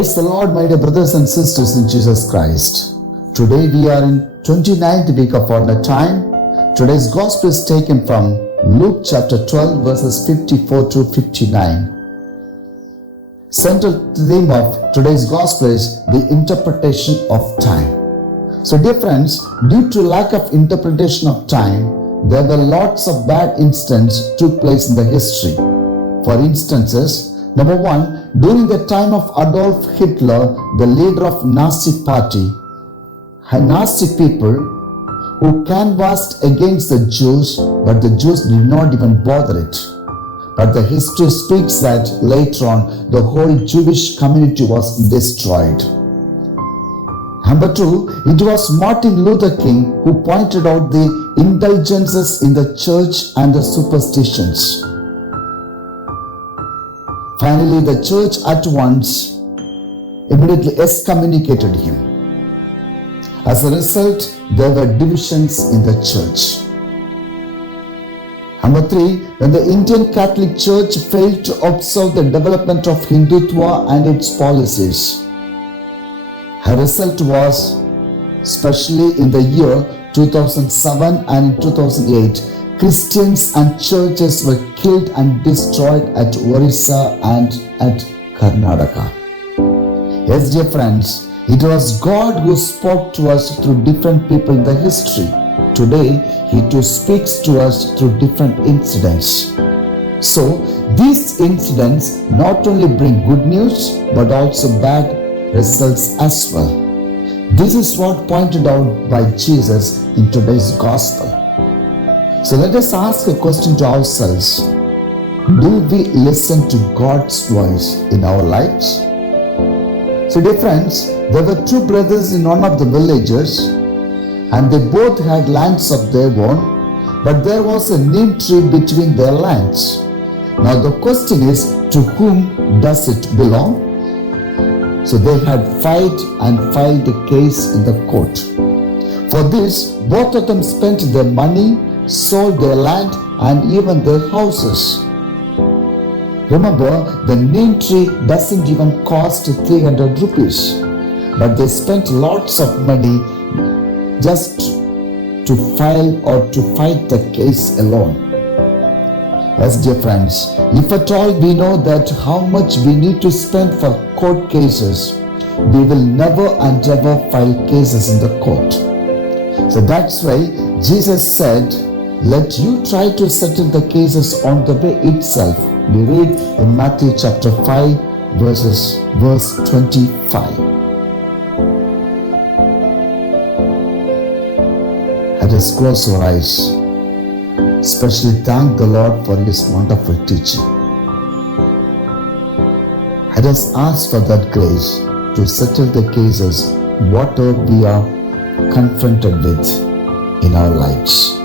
Praise the Lord, my dear brothers and sisters in Jesus Christ. Today we are in 29th week of Ordinary Time. Today's Gospel is taken from Luke chapter 12 verses 54 to 59. Central theme of today's Gospel is the interpretation of time. So dear friends, due to lack of interpretation of time, there were lots of bad incidents took place in the history. For instances, number one, during the time of Adolf Hitler, the leader of Nazi party, Nazi people who canvassed against the Jews, but the Jews did not even bother it. But the history speaks that later on, the whole Jewish community was destroyed. Number two, it was Martin Luther King who pointed out the indulgences in the church and the superstitions. Finally, the church at once immediately excommunicated him. As a result, there were divisions in the church. Number three, when the Indian Catholic Church failed to observe the development of Hindutva and its policies, her result was, especially in the year 2007 and 2008, Christians and churches were killed and destroyed at Orissa and at Karnataka. Yes, dear friends, it was God who spoke to us through different people in the history. Today, He too speaks to us through different incidents. So, these incidents not only bring good news, but also bad results as well. This is what pointed out by Jesus in today's Gospel. So let us ask a question to ourselves. Do we listen to God's voice in our lives? So dear friends, there were two brothers in one of the villages, and they both had lands of their own, but there was a neem tree between their lands. Now the question is, to whom does it belong? So they had filed a case in the court. For this, both of them spent their money, sold their land and even their houses. Remember, the neem tree doesn't even cost 300 rupees, but they spent lots of money just to file or to fight the case alone. Yes, dear friends, if at all we know that how much we need to spend for court cases, we will never and ever file cases in the court. So that's why Jesus said, let you try to settle the cases on the way itself. We read in Matthew chapter 5 verse 25. Let us close our eyes. Especially thank the Lord for His wonderful teaching. Let us ask for that grace to settle the cases, whatever we are confronted with in our lives.